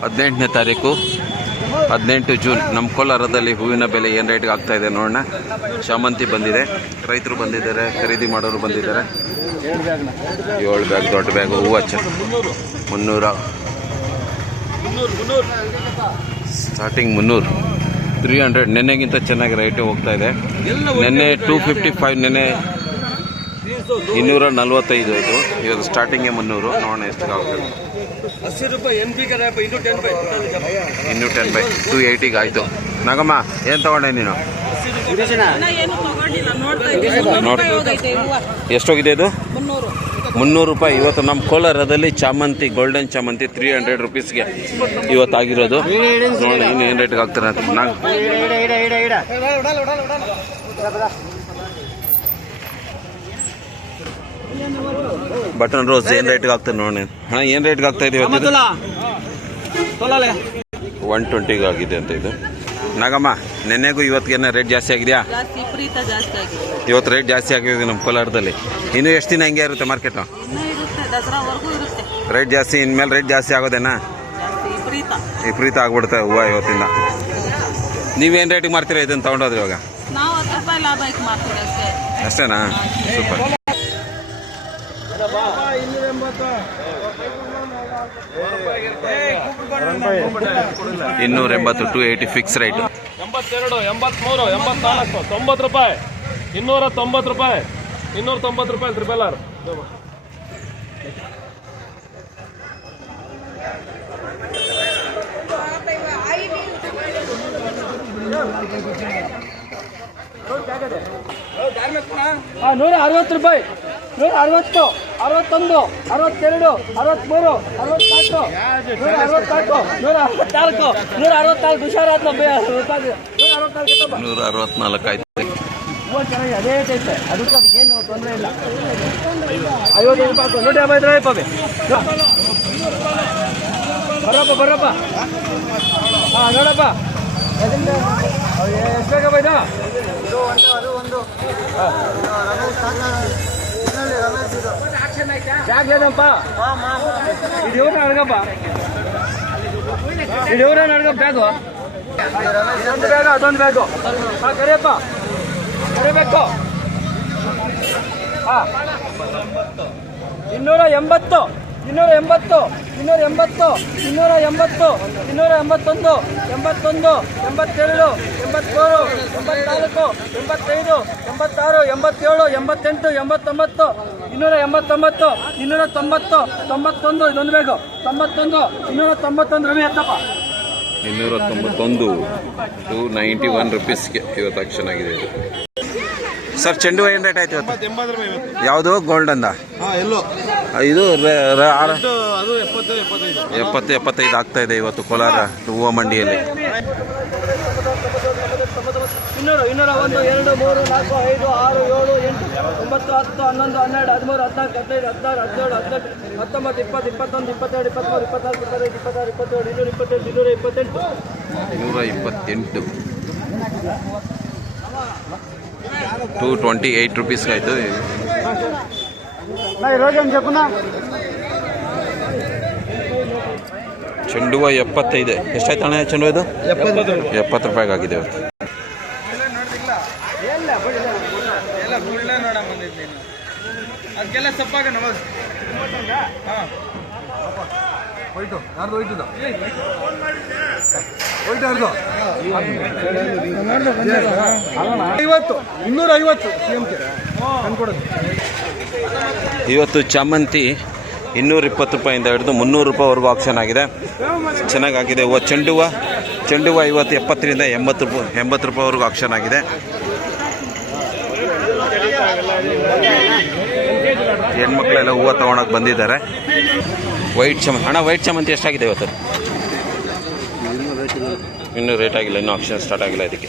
18ನೇ ತಾರೀಕು 18 ಜೂನ್ ನಮ್ಮ ಕೋಲಾರದಲ್ಲಿ ಹೂವಿನ ಬೆಲೆ ಏನು ರೇಟ್ಗೆ ಆಗ್ತಾ ಇದೆ ನೋಡೋಣ. ಶಾಮಂತಿ ಬಂದಿದೆ, ರೈತರು ಬಂದಿದ್ದಾರೆ, ಖರೀದಿ ಮಾಡೋರು ಬಂದಿದ್ದಾರೆ. 7 ಬ್ಯಾಗ್ ದೊಡ್ಡ ಬ್ಯಾಗು ಹೂವು 300, ಸ್ಟಾರ್ಟಿಂಗ್ 300, 300. ನೆನ್ನೆಗಿಂತ ಚೆನ್ನಾಗಿ ರೇಟ್ ಹೋಗ್ತಾ ಇದೆ. ನೆನ್ನೆ 255, ನೆನ್ನೆ 245 ಆಯಿತು. ಇವತ್ತು ಸ್ಟಾರ್ಟಿಂಗೇ 300. ನೋಡೋಣ ಎಷ್ಟು ಆಗ್ತದೆ. 210 ಬೈ 280 ಆಯಿತು. ನಾಗಮ್ಮ ಏನು ತಗೊಂಡೆ ನೀನು? ಎಷ್ಟೋಗಿದೆ ಇದು? 300 ರೂಪಾಯಿ. ಇವತ್ತು ನಮ್ಮ ಕೋಲಾರದಲ್ಲಿ ಚಾಮಂತಿ, ಗೋಲ್ಡನ್ ಚಾಮಂತಿ 300 ರೂಪೀಸ್ಗೆ ಇವತ್ತು ಆಗಿರೋದು. ನೋಡಿ ಇನ್ನು ಏನು ರೇಟ್ಗೆ ಆಗ್ತಾರೆ ಅಂತ. ಬಟನ್ ರೋಸ್ ಏನು ರೇಟ್ಗೆ ಆಗ್ತದೆ ನೋಡಿ ಹಣ. ಏನು ರೇಟ್ಗೆ ಆಗ್ತಾ ಇದೆ ಇವತ್ತು? 120 ಆಗಿದೆ ಅಂತ ಇದು. ನಾಗಮ್ಮ ನೆನ್ನೆಗೂ ಇವತ್ತಿಗೆ ರೇಟ್ ಜಾಸ್ತಿ ಆಗಿದೆಯಾ? ಇವತ್ತು ರೇಟ್ ಜಾಸ್ತಿ ಆಗಿದೆ ನಮ್ಮ ಕೋಲಾರದಲ್ಲಿ. ಇನ್ನು ಎಷ್ಟು ದಿನ ಹಿಂಗೆ ಇರುತ್ತೆ ಮಾರ್ಕೆಟು? ರೇಟ್ ಜಾಸ್ತಿ, ಇನ್ಮೇಲೆ ರೇಟ್ ಜಾಸ್ತಿ ಆಗೋದೇನಾ? ವಿಪರೀತ ಆಗ್ಬಿಡುತ್ತೆ ಹೂವು ಇವತ್ತಿಂದ. ನೀವೇನು ರೇಟಿಗೆ ಮಾರ್ತೀರಾ ಇದನ್ನು ತಗೊಂಡೋದ್ರಿ ಇವಾಗ? ಅಷ್ಟೇನಾ? ಸೂಪರ್. 280, 280 fix right. 82, 83, 84, 90 ರೂಪಾಯಿ, 290 ರೂಪಾಯಿ, 290 ರೂಪಾಯಿ RRR. ನೂರ 60 ರೂಪಾಯಿ, 160, 61, 62, 63, 64, 164, 164, 164, ಹುಷಾರಾತ್ 164 ಆಯ್ತು. ಅದೇ ಐತೆ, ಅದಕ್ಕೆ ಅದಕ್ಕೇನು ತೊಂದರೆ ಇಲ್ಲ. 50 ರೂಪಾಯಿ, 150 ಬರಪ್ಪ. ಹಾಂ ನೋಡಪ್ಪ, ಎಷ್ಟು ಬೇಗ ಬೈದ? ಜಾಗ್ಲೇದಪ್ಪ, ಇವ್ರನ್ನ ಅಡ್ಗಪ್ಪ, ಇವ್ರನ್ನ ಅಡ್ಗಪ್ಪ ಬ್ಯಾಗು. ಒಂದು ಬ್ಯಾಗ, ಅದೊಂದು ಬ್ಯಾಗು. ಹಾಂ ಕರಿಯಪ್ಪ, ಕರಿಬೇಕು. ಹಾಂ 280, 280, 280, 280, 281, 81, 82, 83, 84, 85, 86, 87, 88, 89, 289, 290, 91, ಇದೊಂದು ಬೇಕು. 91, 291 ರವಿ ಎತ್ತಪ್ಪ. 291, 291 ರೂಪೀಸ್ಗೆ ಇವತ್ತು ಆಕ್ಷನ್ ಆಗಿದೆ ಇದು. ಸರ್ ಚೆಂಡು ಏನು ರೇಟ್ ಆಯ್ತು ಇವತ್ತು? ಯಾವುದು ಗೋಲ್ಡ್ ಅಂದ? ಇದು 70, 75 ಆಗ್ತಾ ಇದೆ ಇವತ್ತು ಕೋಲಾರ ಹೂವು ಮಂಡಿಯಲ್ಲಿ. 200, 1, 2, 3, 4, 5, 6, 7, 8, 9, 10, 11, 12, 13, 14, 15, 16, 17, 18, 19, 20, 21, 22, 23, 24, 25, 26, 27, 227, 228. 228 ರೂಪೀಸ್ಗೆ ಆಯಿತು. ಚೆಂಡು ಹೂವು 75. ಎಷ್ಟಾಯ್ತು ಅಣ್ಣ ಚೆಂಡು ಇದು? 70 ರೂಪಾಯಿಗೆ ಆಗಿದೆ ಇವತ್ತು. ಇವತ್ತು ಚಾಮಂತಿ 220 ರೂಪಾಯಿಂದ ಹಿಡಿದು 300 ರೂಪಾಯಿವರೆಗೂ ಆಕ್ಷನ್ ಆಗಿದೆ. ಚೆನ್ನಾಗಾಗಿದೆ ಹೂವು. ಚೆಂಡು ಹೂವು ಇವತ್ತು 70ರಿಂದ 80 ರೂಪಾಯಿವರೆಗೂ ಆಕ್ಷನ್ ಆಗಿದೆ. ಹೆಣ್ಮಕ್ಳೆಲ್ಲ ಹೂವು ತೊಗೊಳಕ್ಕೆ ಬಂದಿದ್ದಾರೆ. ವೈಟ್ ಚಾಮಂತಿ ಅಣ್ಣ, ವೈಟ್ ಚಾಮಂತಿ ಎಷ್ಟಾಗಿದೆ ಇವತ್ತು? ಇನ್ನೂ ರೇಟ್ ಆಗಿಲ್ಲ, ಇನ್ನೂ ಆಕ್ಷನ್ ಸ್ಟಾರ್ಟ್ ಆಗಿಲ್ಲ ಇದಕ್ಕೆ.